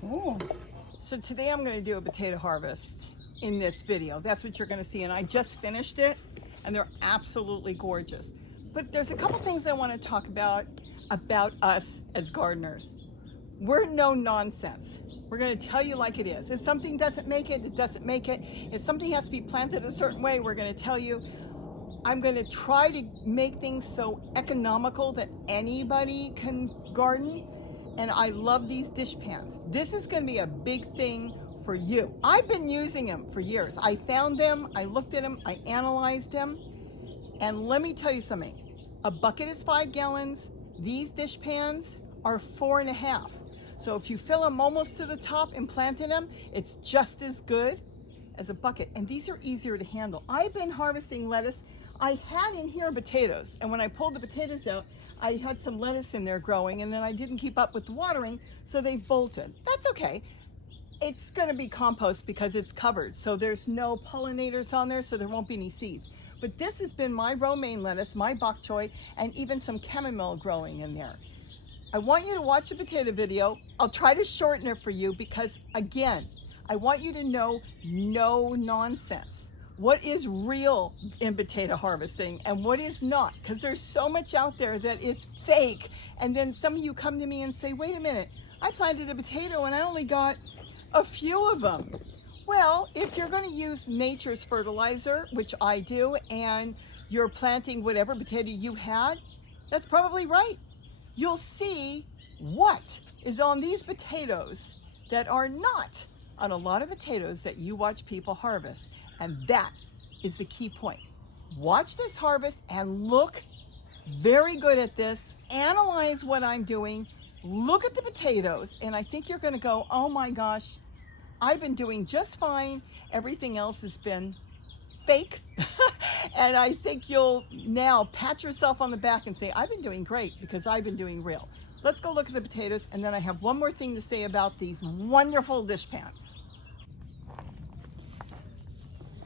Cool. So today I'm going to do a potato harvest in this video. That's what you're going to see. And I just finished it and they're absolutely gorgeous. But there's a couple things I want to talk about us as gardeners. We're no nonsense. We're going to tell you like it is. If something doesn't make it, it doesn't make it. If something has to be planted a certain way, we're going to tell you. I'm going to try to make things so economical that anybody can garden. And I love these dish pans. This is going to be a big thing for you. I've been using them for years. I found them, I looked at them, I analyzed them. And let me tell you something. A bucket is 5 gallons. These dish pans are 4.5. So if you fill them almost to the top and plant in them, it's just as good as a bucket. And these are easier to handle. I've been harvesting lettuce. I had in here potatoes, and when I pulled the potatoes out, I had some lettuce in there growing, and then I didn't keep up with the watering, so they bolted. That's okay. It's going to be compost because it's covered, so there's no pollinators on there, so there won't be any seeds. But this has been my romaine lettuce, my bok choy, and even some chamomile growing in there. I want you to watch the potato video. I'll try to shorten it for you because, again, I want you to know no nonsense. What is real in potato harvesting and what is not, because there's so much out there that is fake. And then some of you come to me and say, wait a minute, I planted a potato and I only got a few of them. Well, if you're going to use nature's fertilizer, which I do, and you're planting whatever potato you had, that's probably right. You'll see what is on these potatoes that are not on a lot of potatoes that you watch people harvest. And that is the key point. Watch this harvest and look very good at this. Analyze what I'm doing. Look at the potatoes. And I think you're going to go, oh my gosh, I've been doing just fine. Everything else has been fake. And I think you'll now pat yourself on the back and say, I've been doing great because I've been doing real. Let's go look at the potatoes. And then I have one more thing to say about these wonderful dish pans.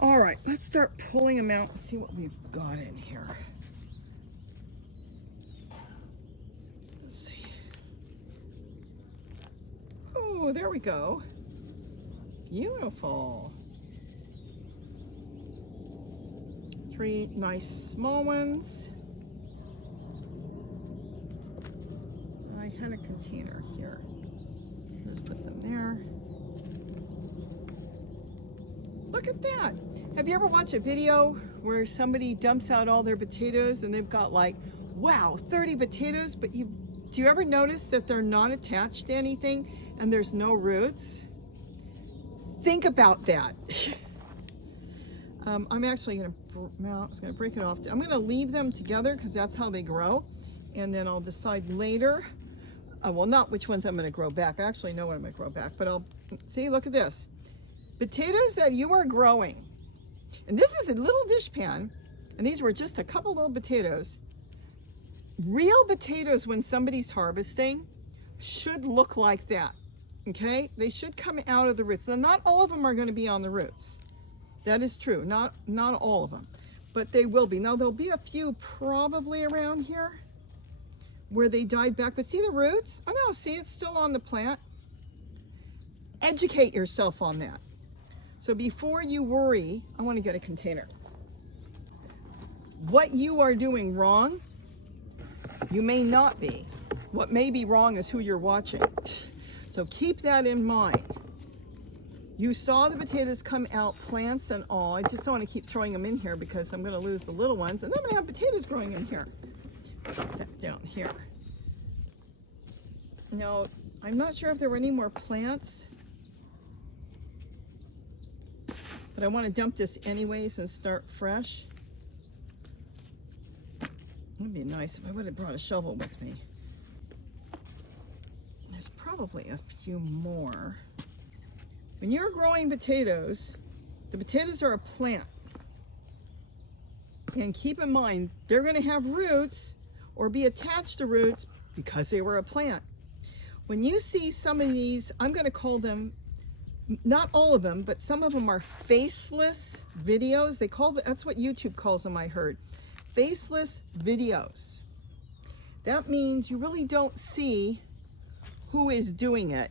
All right, let's start pulling them out and see what we've got in here. Let's see. Oh, there we go. Beautiful. 3 nice small ones. I had a container here. Let's put them there. Look at that. Have you ever watched a video where somebody dumps out all their potatoes and they've got like, wow, 30 potatoes, but do you ever notice that they're not attached to anything and there's no roots? Think about that. I'm actually going to break it off. I'm going to leave them together because that's how they grow. And then I'll decide later, well, not which ones I'm going to grow back. I actually know what I'm going to grow back, but I'll see, look at this. Potatoes that you are growing. And this is a little dish pan, and these were just a couple little potatoes. Real potatoes, when somebody's harvesting, should look like that, okay? They should come out of the roots. Now, not all of them are going to be on the roots. That is true, not all of them, but they will be. Now, there'll be a few probably around here where they died back, but see the roots? Oh no, see, it's still on the plant. Educate yourself on that. So before you worry, I want to get a container. What you are doing wrong, you may not be. What may be wrong is who you're watching. So keep that in mind. You saw the potatoes come out, plants and all. I just don't want to keep throwing them in here because I'm going to lose the little ones. And then I'm going to have potatoes growing in here. Put that down here. Now, I'm not sure if there were any more plants. But I want to dump this anyways and start fresh. It would be nice if I would have brought a shovel with me. There's probably a few more. When you're growing potatoes, the potatoes are a plant. And keep in mind, they're going to have roots or be attached to roots because they were a plant. When you see some of these, I'm going to call them, not all of them, but some of them are faceless videos. That's what YouTube calls them, I heard. Faceless videos. That means you really don't see who is doing it.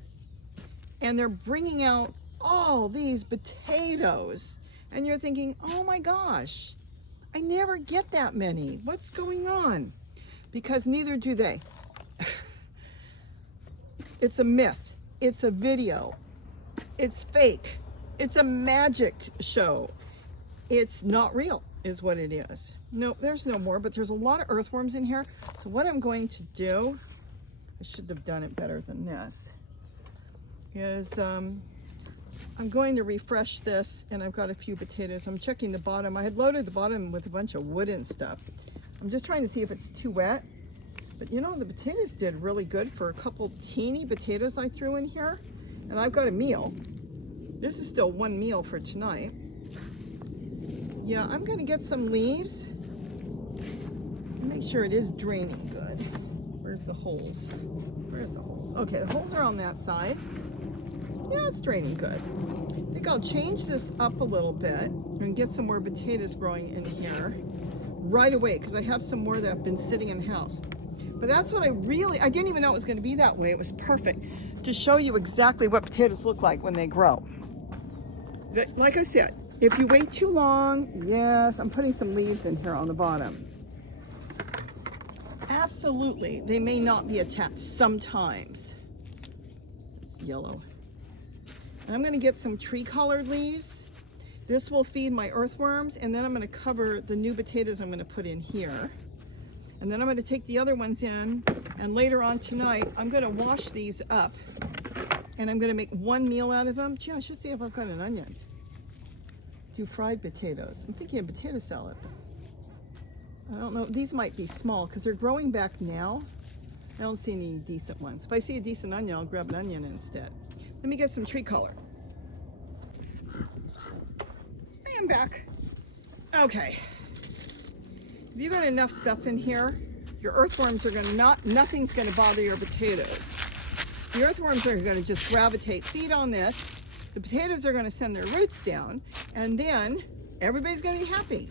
and they're bringing out all these potatoes. And you're thinking, oh my gosh, I never get that many. What's going on? Because neither do they. It's a myth. It's a video. It's fake. It's a magic show. It's not real, is what it is. No, there's no more, but there's a lot of earthworms in here. So what I'm going to do, I should have done it better than this, is I'm going to refresh this, and I've got a few potatoes. I'm checking the bottom. I had loaded the bottom with a bunch of wood and stuff. I'm just trying to see if it's too wet. But you know, the potatoes did really good for a couple teeny potatoes I threw in here. And I've got a meal. This is still one meal for tonight. Yeah, I'm gonna get some leaves. Make sure it is draining good. Where's the holes? Where's the holes? Okay, the holes are on that side. Yeah, it's draining good. I think I'll change this up a little bit and get some more potatoes growing in here right away, because I have some more that have been sitting in the house. But that's what I didn't even know it was going to be that way. It was perfect to show you exactly what potatoes look like when they grow. But like I said, if you wait too long, yes, I'm putting some leaves in here on the bottom. Absolutely, they may not be attached sometimes. It's yellow. And I'm going to get some tree-colored leaves. This will feed my earthworms, and then I'm going to cover the new potatoes I'm going to put in here. And then I'm going to take the other ones in, and later on tonight, I'm going to wash these up, and I'm going to make one meal out of them. Gee, I should see if I've got an onion. Do fried potatoes. I'm thinking of potato salad. I don't know. These might be small because they're growing back now. I don't see any decent ones. If I see a decent onion, I'll grab an onion instead. Let me get some tree color. I'm back. Okay. If you got enough stuff in here, your earthworms are nothing's gonna bother your potatoes. The earthworms are gonna just gravitate, feed on this. The potatoes are gonna send their roots down, and then everybody's gonna be happy.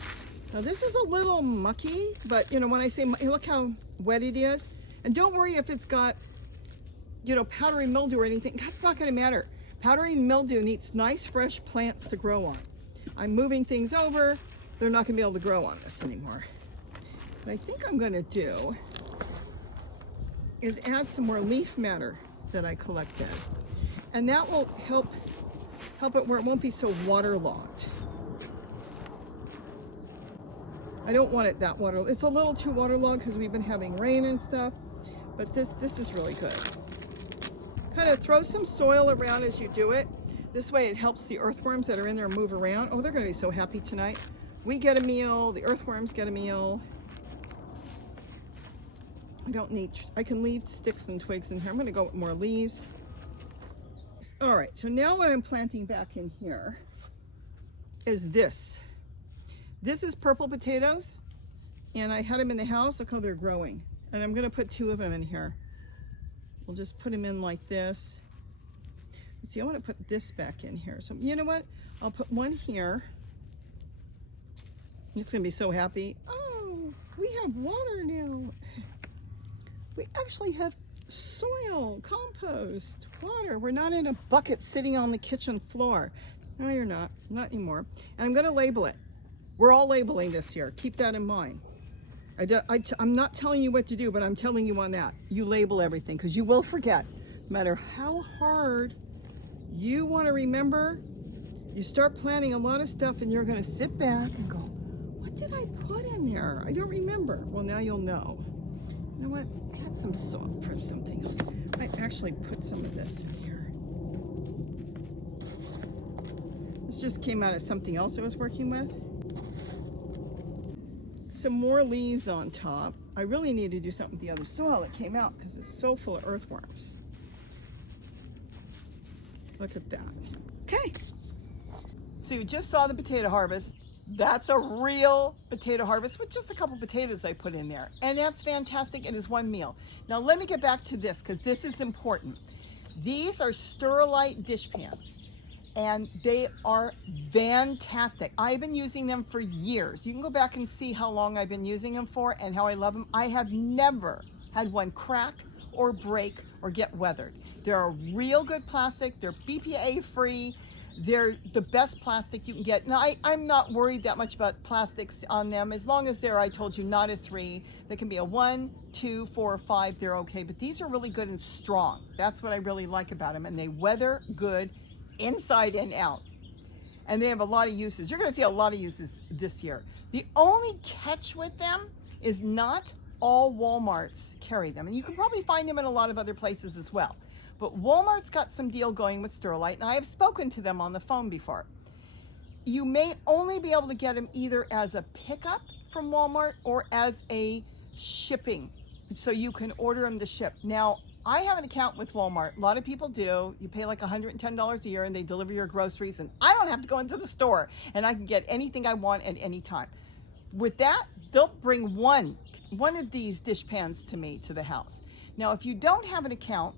Now this is a little mucky, but you know, when I say, look how wet it is. And don't worry if it's got, you know, powdery mildew or anything. That's not gonna matter. Powdery mildew needs nice, fresh plants to grow on. I'm moving things over. They're not gonna be able to grow on this anymore. What I think I'm going to do is add some more leaf matter that I collected, and that will help it where it won't be so waterlogged. I don't want it that waterlogged. It's a little too waterlogged because we've been having rain and stuff, but this is really good. Kind of throw some soil around as you do it. This way it helps the earthworms that are in there move around. Oh, they're going to be so happy tonight. We get a meal, the earthworms get a meal. I can leave sticks and twigs in here. I'm going to go with more leaves. All right, so now what I'm planting back in here is this. This is purple potatoes, and I had them in the house. Look how they're growing. And I'm going to put 2 of them in here. We'll just put them in like this. Let's see, I want to put this back in here. So you know what? I'll put one here. It's going to be so happy. Oh, we have water now. We actually have soil, compost, water. We're not in a bucket sitting on the kitchen floor. No, you're not anymore. And I'm going to label it. We're all labeling this year. Keep that in mind. I'm not telling you what to do, but I'm telling you on that. You label everything, because you will forget. No matter how hard you want to remember, you start planning a lot of stuff and you're going to sit back and go, what did I put in there? I don't remember. Well, now you'll know. You know what? Add some salt for something else. I actually put some of this in here. This just came out of something else I was working with. Some more leaves on top. I really need to do something with the other soil that came out because it's so full of earthworms. Look at that. Okay. So you just saw the potato harvest. That's a real potato harvest with just a couple potatoes I put in there. And that's fantastic. It is one meal. Now let me get back to this because this is important. These are Sterilite dish pans. And they are fantastic. I've been using them for years. You can go back and see how long I've been using them for and how I love them. I have never had one crack or break or get weathered. They're a real good plastic. They're BPA free. They're the best plastic you can get. Now, I'm not worried that much about plastics on them. As long as they're, I told you, not a 3. They can be a 1, 2, 4, or 5. They're okay. But these are really good and strong. That's what I really like about them. And they weather good inside and out. And they have a lot of uses. You're going to see a lot of uses this year. The only catch with them is not all Walmarts carry them. And you can probably find them in a lot of other places as well. But Walmart's got some deal going with Sterlite, and I have spoken to them on the phone before. You may only be able to get them either as a pickup from Walmart or as a shipping. So you can order them to ship. Now, I have an account with Walmart. A lot of people do. You pay like $110 a year and they deliver your groceries, and I don't have to go into the store, and I can get anything I want at any time. With that, they'll bring one of these dish pans to me to the house. Now, if you don't have an account,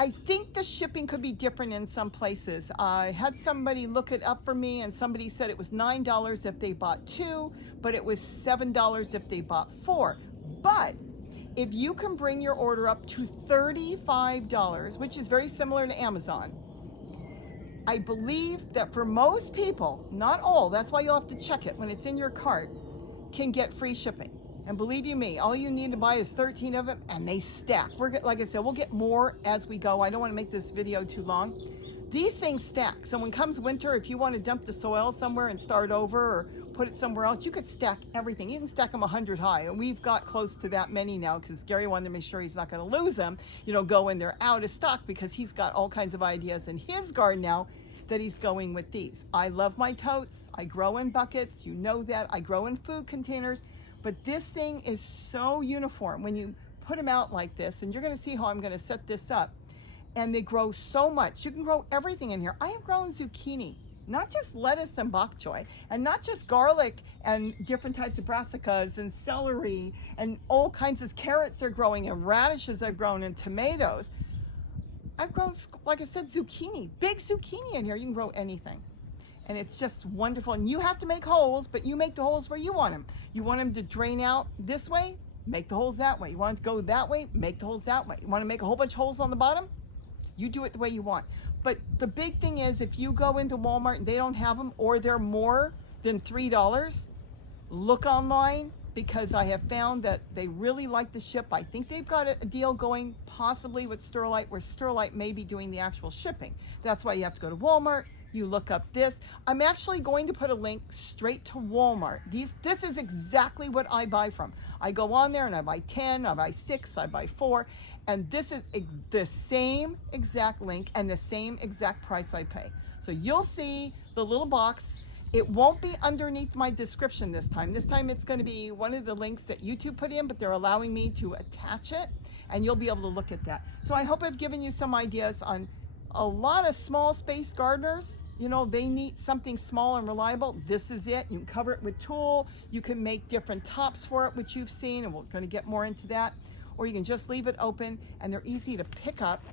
I think the shipping could be different in some places. I had somebody look it up for me, and somebody said it was $9 if they bought 2, but it was $7 if they bought 4. But if you can bring your order up to $35, which is very similar to Amazon, I believe that for most people, not all, that's why you'll have to check it when it's in your cart, can get free shipping. And believe you me, all you need to buy is 13 of them, and they stack. Like I said, we'll get more as we go. I don't want to make this video too long. These things stack. So when comes winter, if you want to dump the soil somewhere and start over or put it somewhere else, you could stack everything. You can stack them 100 high. And we've got close to that many now because Gary wanted to make sure he's not going to lose them, going they're out of stock, because he's got all kinds of ideas in his garden now that he's going with these. I love my totes. I grow in buckets. You know that. I grow in food containers. But this thing is so uniform when you put them out like this, and you're going to see how I'm going to set this up. And they grow so much. You can grow everything in here. I have grown zucchini, not just lettuce and bok choy, and not just garlic and different types of brassicas and celery and all kinds of carrots are growing, and radishes I've grown, and tomatoes. I've grown, like I said, zucchini, big zucchini in here. You can grow anything. And it's just wonderful. And you have to make holes, but you make the holes where you want them. You want them to drain out this way, make the holes that way. You want it to go that way, make the holes that way. You want to make a whole bunch of holes on the bottom? You do it the way you want. But the big thing is, if you go into Walmart and they don't have them, or they're more than $3, look online, because I have found that they really like the ship. I think they've got a deal going possibly with Sterlite, where Sterlite may be doing the actual shipping. That's why you have to go to Walmart. You look up this. I'm actually going to put a link straight to Walmart. This is exactly what I buy from. I go on there and I buy 10, I buy 6, I buy 4, and this is the same exact link and the same exact price I pay. So you'll see the little box. It won't be underneath my description this time. This time it's going to be one of the links that YouTube put in, but they're allowing me to attach it, and you'll be able to look at that. So I hope I've given you some ideas on a lot of small space gardeners. They need something small and reliable. This is it. You can cover it with tulle. You can make different tops for it, which you've seen, and we're going to get more into that. Or you can just leave it open, and they're easy to pick up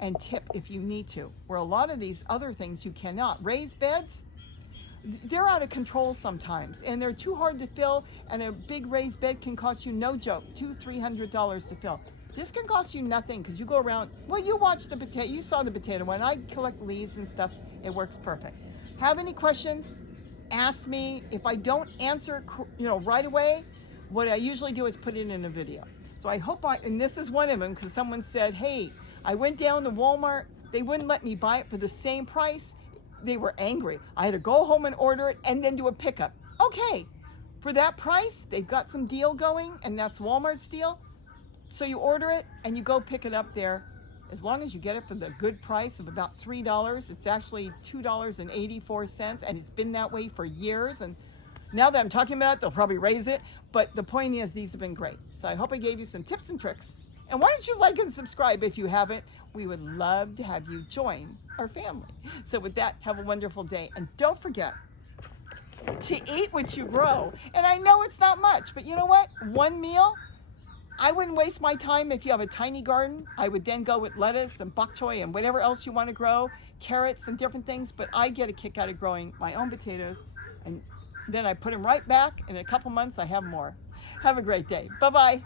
and tip if you need to. Where a lot of these other things you cannot. Raised beds, they're out of control sometimes, and they're too hard to fill, and a big raised bed can cost you, no joke, $200-300 to fill. This can cost you nothing, because you go around, well, you watched the potato, you saw the potato one. I collect leaves and stuff. It works perfect. Have any questions? Ask me. If I don't answer, right away, what I usually do is put it in a video. So I hope and this is one of them, because someone said, hey, I went down to Walmart. They wouldn't let me buy it for the same price. They were angry. I had to go home and order it and then do a pickup. Okay, for that price, they've got some deal going, and that's Walmart's deal. So you order it and you go pick it up there. As long as you get it for the good price of about $3, it's actually $2.84, and it's been that way for years. And now that I'm talking about it, they'll probably raise it. But the point is, these have been great. So I hope I gave you some tips and tricks. And why don't you like and subscribe if you haven't? We would love to have you join our family. So with that, have a wonderful day. And don't forget to eat what you grow. And I know it's not much, but you know what? One meal, I wouldn't waste my time. If you have a tiny garden, I would then go with lettuce and bok choy and whatever else you want to grow, carrots and different things. But I get a kick out of growing my own potatoes, and then I put them right back. In a couple months, I have more. Have a great day. Bye-bye.